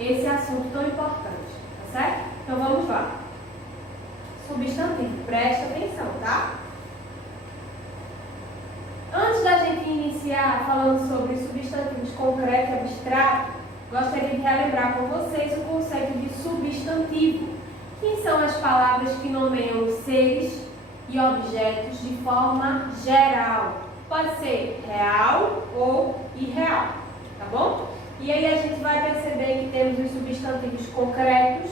esse assunto tão importante, tá certo? Então vamos lá. Substantivo, presta atenção, tá? Antes da gente iniciar falando sobre substantivos concreto e abstrato, gostaria de relembrar com vocês o conceito de substantivo, que são as palavras que nomeiam seres e objetos de forma geral. Pode ser real ou irreal, tá bom? E aí a gente vai perceber que temos os substantivos concretos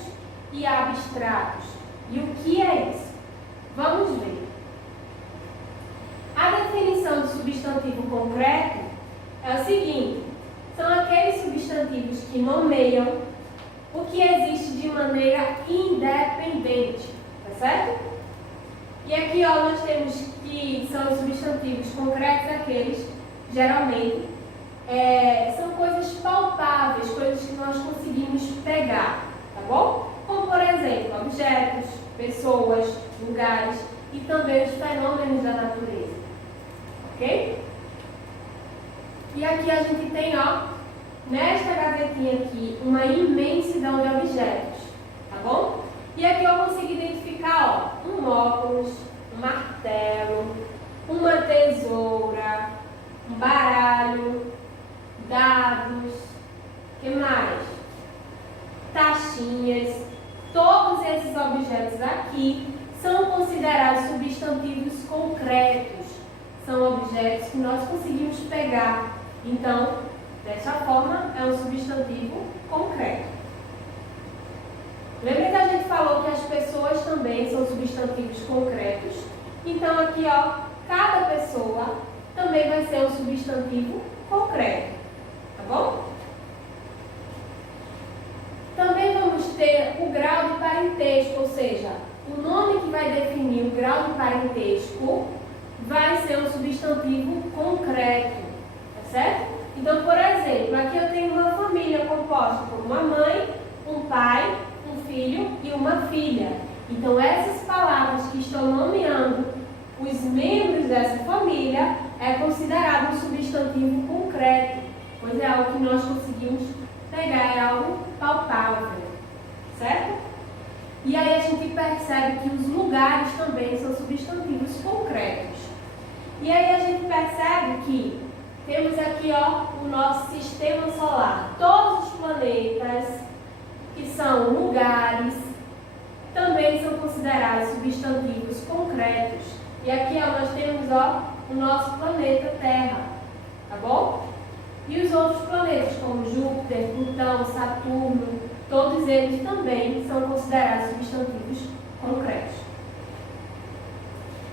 e abstratos. E o que é isso? Vamos ver. A definição de substantivo concreto é o seguinte: são aqueles substantivos que nomeiam o que existe de maneira independente, tá certo? E aqui ó, nós temos que são os substantivos concretos, aqueles, geralmente, são coisas palpáveis, coisas que nós conseguimos pegar, tá bom? Como, por exemplo, objetos, pessoas, lugares e também os fenômenos da natureza, ok? E aqui a gente tem, ó, nesta gavetinha aqui, uma imensidão de objetos, tá bom? E aqui eu consigo identificar, ó, um óculos, um martelo, uma tesoura, um baralho, dados, que mais? Taxinhas. Todos esses objetos aqui são considerados substantivos concretos. São objetos que nós conseguimos pegar. Então, dessa forma, é um substantivo concreto. Lembra que a gente falou que as pessoas também são substantivos concretos? Então, aqui, ó, cada pessoa também vai ser um substantivo concreto. Tá bom? Também vamos ter o grau de parentesco, ou seja, o nome que vai definir o grau de parentesco vai ser um substantivo concreto, tá certo? Então, por exemplo, aqui eu tenho uma família composta por uma mãe, um pai, um filho e uma filha. Então, essas palavras que estão nomeando os membros dessa família é considerado um substantivo concreto, pois é algo que nós conseguimos pegar, é algo palpável, certo? E aí a gente percebe que os lugares também são substantivos concretos. E aí a gente percebe que temos aqui, ó, o nosso sistema solar. Todos os planetas, que são lugares, também são considerados substantivos concretos. E aqui, ó, nós temos, ó, o nosso planeta Terra, tá bom? E os outros planetas, como Júpiter, Plutão, Saturno, todos eles também são considerados substantivos concretos.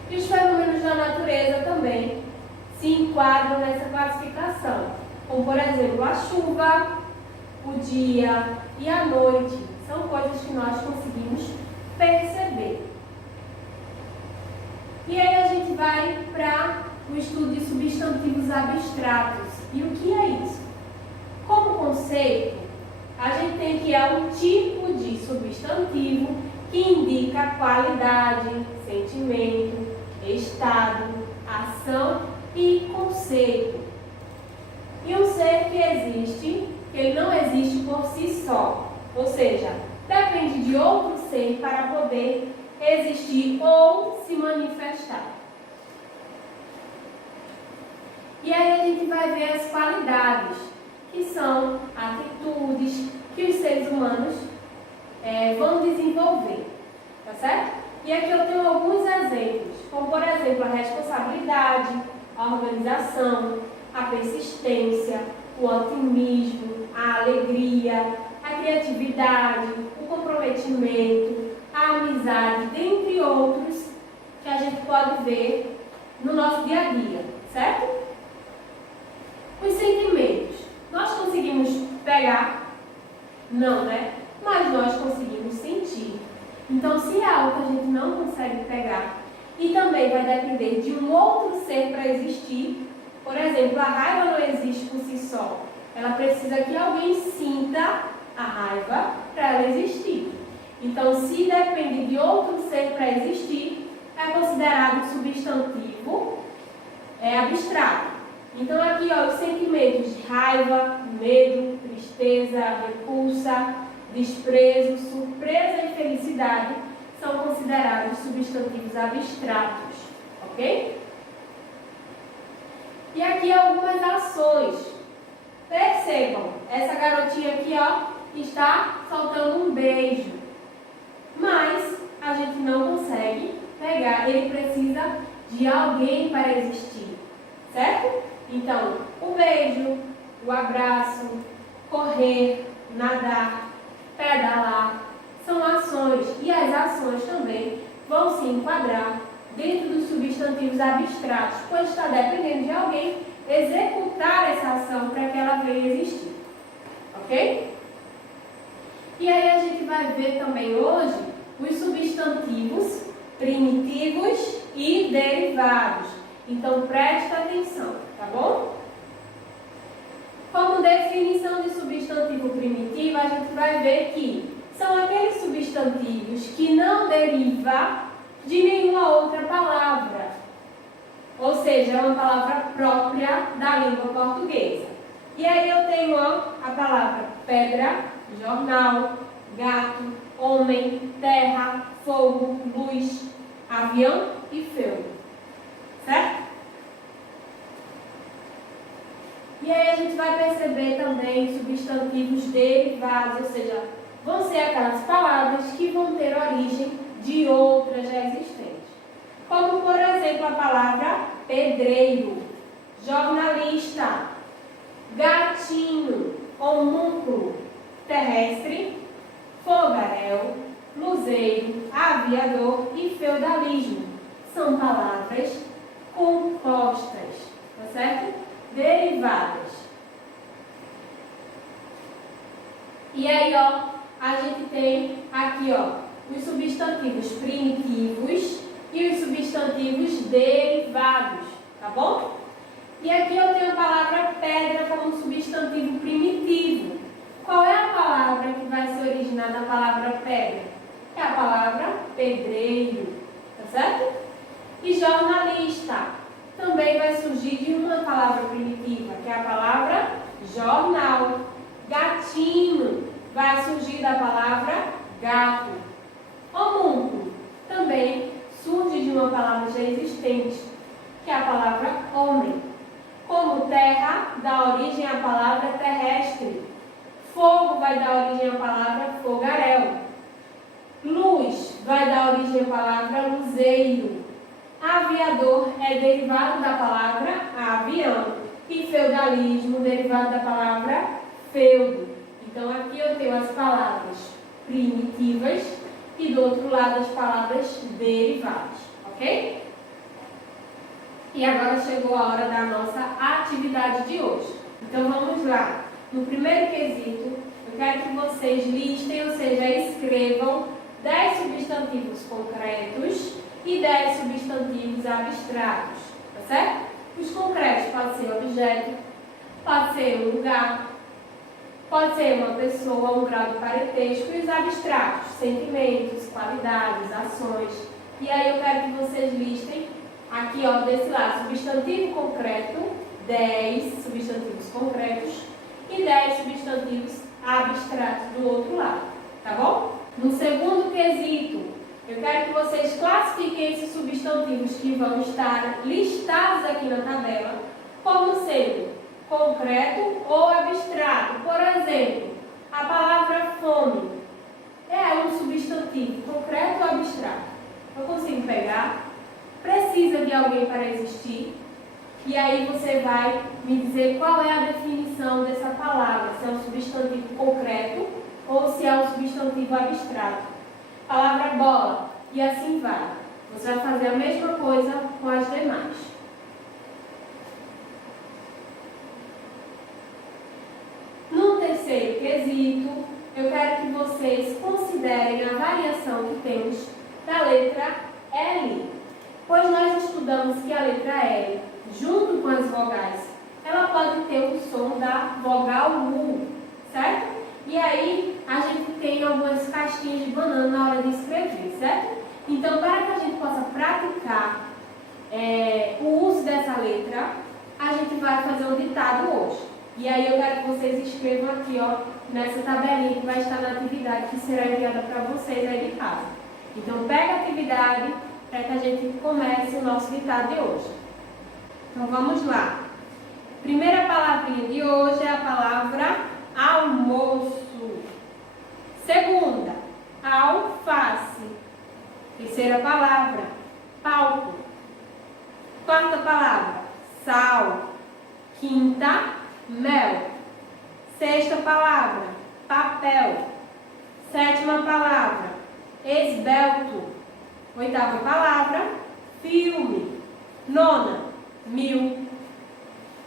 E os fenômenos da natureza também se enquadram nessa classificação, como, por exemplo, a chuva, o dia e a noite. São coisas que nós conseguimos perceber. E aí a gente vai para o estudo de substantivos abstratos. E o que é isso? Como conceito, a gente tem que é um tipo de substantivo que indica qualidade, sentimento, estado, ação e conceito. E um ser que existe, que ele não existe por si só, ou seja, depende de outro ser para poder existir ou se manifestar. E aí a gente vai ver as qualidades, que são atitudes que os seres humanos vão desenvolver, tá certo? E aqui eu tenho alguns exemplos, como por exemplo a responsabilidade, a organização, a persistência, o otimismo, a alegria, a criatividade, o comprometimento, a amizade, dentre outros que a gente pode ver no nosso dia a dia, certo? Os sentimentos, nós conseguimos pegar? Não, né? Mas nós conseguimos sentir. Então, se é algo que a gente não consegue pegar e também vai depender de um outro ser para existir, por exemplo, a raiva não existe por si só. Ela precisa que alguém sinta a raiva para ela existir. Então, se depende de outro ser para existir, é considerado substantivo abstrato. Então, aqui, ó, os sentimentos de raiva, medo, tristeza, tristeza, repulsa, desprezo, surpresa e felicidade são considerados substantivos abstratos, ok? E aqui algumas ações. Percebam, essa garotinha aqui, ó, está soltando um beijo, mas a gente não consegue pegar, ele precisa de alguém para existir, certo? Então, o beijo, o abraço, correr, nadar, pedalar, são ações, e as ações também vão se enquadrar dentro dos substantivos abstratos, pois está dependendo de alguém executar essa ação para que ela venha existir, ok? E aí a gente vai ver também hoje os substantivos primitivos e derivados. Então presta atenção, tá bom? Como definição de substantivo primitivo, a gente vai ver que são aqueles substantivos que não derivam de nenhuma outra palavra. Ou seja, é uma palavra própria da língua portuguesa. E aí eu tenho a palavra pedra, jornal, gato, homem, terra, fogo, luz, avião e feudo. Certo? E aí a gente vai perceber também substantivos derivados, ou seja, vão ser aquelas palavras que vão ter origem de outras já existentes. Como, por exemplo, a palavra pedreiro, jornalista, gatinho, homúnculo, terrestre, fogaréu, luzeiro, aviador e feudalismo. São palavras compostas, tá certo? Derivadas. E aí, ó, a gente tem aqui, ó, os substantivos primitivos e os substantivos derivados, tá bom? E aqui eu tenho a palavra pedra como substantivo primitivo. Qual é a palavra que vai se originar da palavra pedra? É a palavra pedreiro, tá certo? E jornalista também vai surgir de uma palavra primitiva, que é a palavra jornal. Gatinho vai surgir da palavra gato. Homúnculo também surge de uma palavra já existente, que é a palavra homem. Como terra dá origem à palavra terrestre. Fogo vai dar origem à palavra fogaréu. Luz vai dar origem à palavra luzeiro. Aviador é derivado da palavra avião. E feudalismo derivado da palavra feudo. Então aqui eu tenho as palavras primitivas e do outro lado as palavras derivadas, ok? E agora chegou a hora da nossa atividade de hoje. Então vamos lá. No primeiro quesito, eu quero que vocês listem, ou seja, escrevam 10 substantivos concretos e 10 substantivos abstratos, tá certo? Os concretos pode ser objeto, pode ser um lugar, pode ser uma pessoa, um grau de parentesco, e os abstratos, sentimentos, qualidades, ações. E aí eu quero que vocês listem aqui, ó, desse lado, substantivo concreto, 10 substantivos concretos e 10 substantivos abstratos do outro lado, tá bom? No segundo quesito, eu quero que vocês classifiquem esses substantivos que vão estar listados aqui na tabela como sendo concreto ou abstrato. Por exemplo, a palavra fome é um substantivo concreto ou abstrato? Eu consigo pegar? Precisa de alguém para existir? E aí você vai me dizer qual é a definição dessa palavra, se é um substantivo concreto ou se é um substantivo abstrato. Palavra bola, e assim vai. Você vai fazer a mesma coisa com as demais. No terceiro quesito, eu quero que vocês considerem a variação que temos da letra L. Pois nós estudamos que a letra L, junto com as vogais, ela pode ter o som da vogal U, certo? E aí a gente tem algumas casquinhas de banana na hora de escrever, certo? Então, para que a gente possa praticar o uso dessa letra, a gente vai fazer um ditado hoje. E E aí eu quero que vocês escrevam aqui, ó, nessa tabelinha que vai estar na atividade que será enviada para vocês aí de casa. Então pega a atividade para que a gente comece o nosso ditado de hoje. Então vamos lá. Primeira palavrinha de hoje é a palavra almoço. Segunda, alface. Terceira palavra, palco. Quarta palavra, sal. Quinta, mel. Sexta palavra, papel. Sétima palavra, esbelto. Oitava palavra, filme. Nona, mil.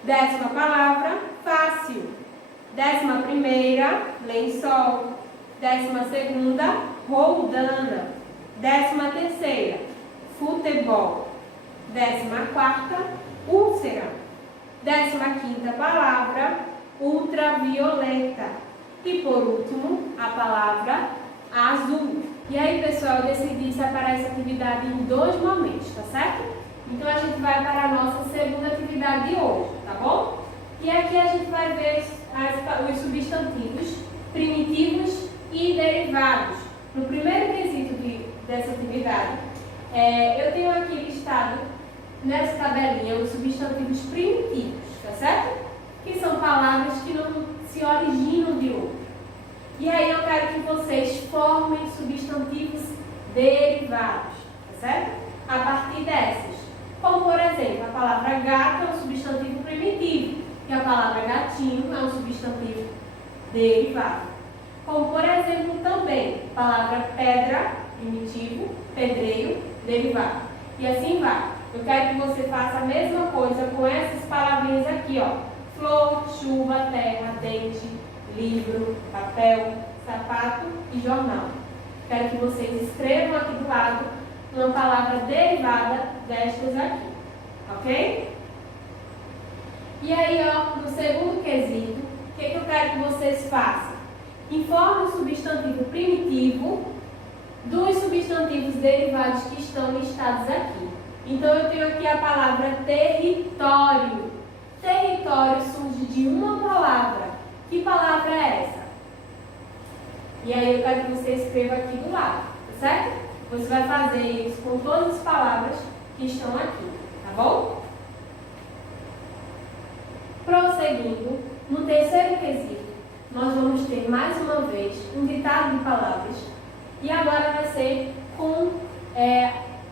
Décima palavra, fácil. 11ª, lençol. 12ª, roldana. 13ª, futebol. 14ª, úlcera. 15ª palavra, ultravioleta. E por último, a palavra azul. E aí, pessoal, eu decidi separar essa atividade em 2 momentos, tá certo? Então a gente vai para a nossa segunda atividade de hoje, tá bom? E aqui a gente vai ver os substantivos primitivos e derivados. No primeiro quesito dessa atividade, eu tenho aqui listado nessa tabelinha os substantivos primitivos, tá certo? Que são palavras que não se originam de outro. E aí eu quero que vocês formem substantivos derivados, tá certo? A partir dessas. Como, por exemplo, a palavra gato é um substantivo primitivo e a palavra gatinho é um substantivo derivado. Como, por exemplo, também a palavra pedra, primitivo, pedreiro, derivado. E assim vai. Eu quero que você faça a mesma coisa com essas palavrinhas aqui, ó. Flor, chuva, terra, dente, livro, papel, sapato e jornal. Quero que vocês escrevam aqui do lado uma palavra derivada destas aqui, ok? E aí, ó, no segundo quesito, o que eu quero que vocês façam? Informe o substantivo primitivo dos substantivos derivados que estão listados aqui. Então, eu tenho aqui a palavra território. Território surge de uma palavra. Que palavra é essa? E aí, eu quero que você escreva aqui do lado, tá certo? Você vai fazer isso com todas as palavras que estão aqui, tá bom? Prosseguindo, no terceiro quesito, nós vamos ter mais uma vez um ditado de palavras. E agora vai ser com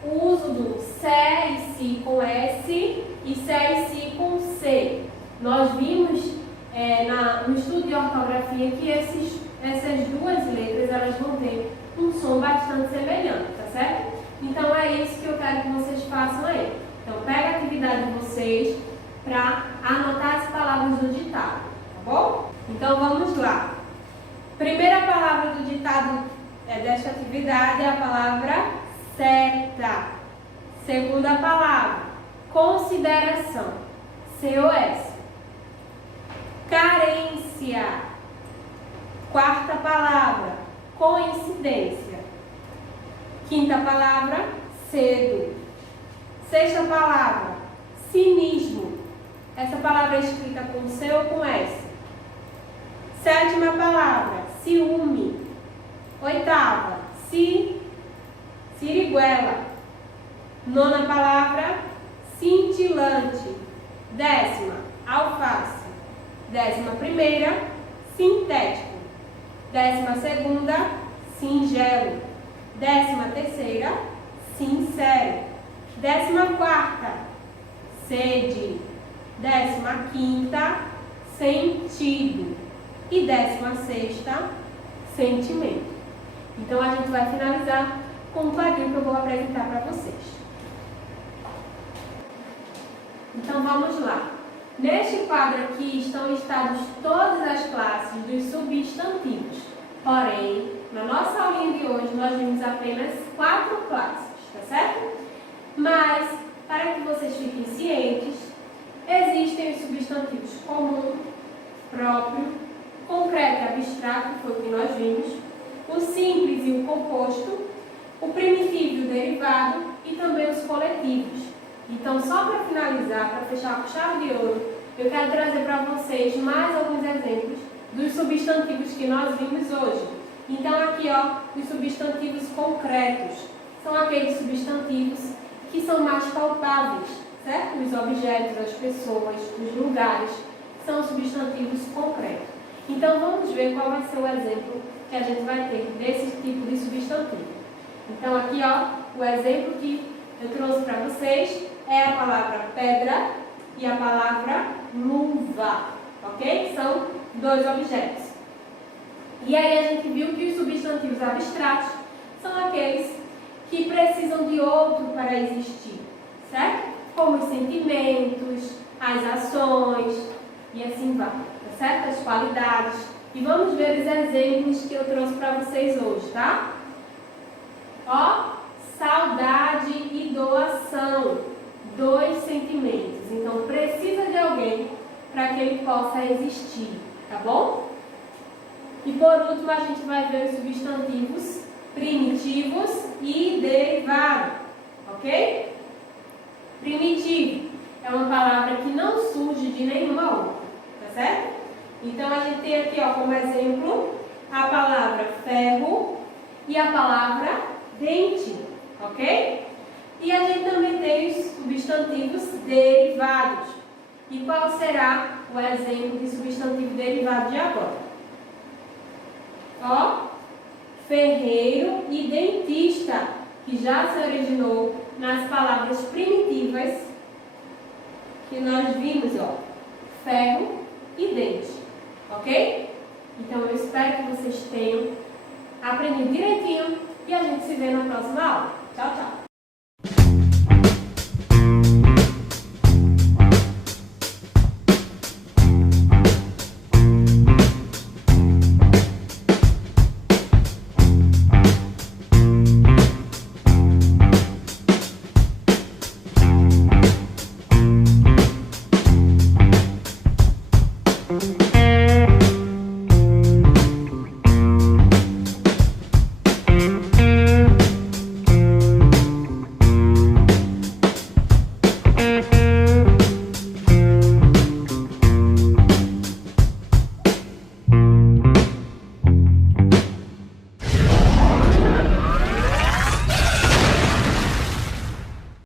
o uso do se e si com S e se e si com C. Nós vimos no estudo de ortografia que essas duas letras elas vão ter um som bastante semelhante, tá certo? Então é isso que eu quero que vocês façam aí. Então pega a atividade de vocês para anotar as palavras do ditado, tá bom? Então vamos lá. Primeira palavra do ditado desta atividade é a palavra seta. Segunda palavra, consideração, COS. Carência. Quarta palavra, coincidência. Quinta palavra, cedo. Sexta palavra, cinismo. Essa palavra é escrita com C ou com S. Sétima palavra, ciúme. Oitava, siriguela. Nona palavra, cintilante. 10ª, alface. 11ª, sintético. 12ª, singelo. 13ª, sincero. 14ª, sede. 15ª, sentido. E 16ª, sentimento. Então a gente vai finalizar com um quadrinho que eu vou apresentar para vocês. Então vamos lá. Neste quadro aqui estão listadas todas as classes dos substantivos. Porém, na nossa aulinha de hoje nós vimos apenas 4 classes, tá certo? Mas, para que vocês fiquem cientes, existem os substantivos comum, próprio, concreto e abstrato, que foi o que nós vimos, o simples e o composto, o primitivo e o derivado e também os coletivos. Então, só para finalizar, para fechar com chave de ouro, eu quero trazer para vocês mais exemplos dos substantivos que nós vimos hoje. Então aqui, ó, os substantivos concretos são aqueles substantivos que são mais palpáveis, certo? Os objetos, as pessoas, os lugares, são substantivos concretos. Então vamos ver qual vai ser o exemplo que a gente vai ter desse tipo de substantivo. Então aqui, ó, o exemplo que eu trouxe para vocês é a palavra pedra e a palavra luva, ok? São dois objetos. E aí a gente viu que os substantivos abstratos são aqueles que precisam de outro para existir, certo? Como os sentimentos, as ações e assim vai, tá certo? As qualidades. E vamos ver os exemplos que eu trouxe para vocês hoje, tá? Ó, saudade e doação, dois sentimentos. Então precisa de alguém para que ele possa existir, tá bom? E por último a gente vai ver os substantivos primitivos e derivados, ok? Primitivo é uma palavra que não surge de nenhuma outra, tá certo? Então a gente tem aqui, ó, como exemplo a palavra ferro e a palavra dente, ok? E a gente também tem os substantivos derivados. E qual será o exemplo de substantivo derivado de agora? Ó, ferreiro e dentista, que já se originou nas palavras primitivas que nós vimos, ó, ferro e dente, ok? Então eu espero que vocês tenham aprendido direitinho e a gente se vê na próxima aula. Tchau, tchau!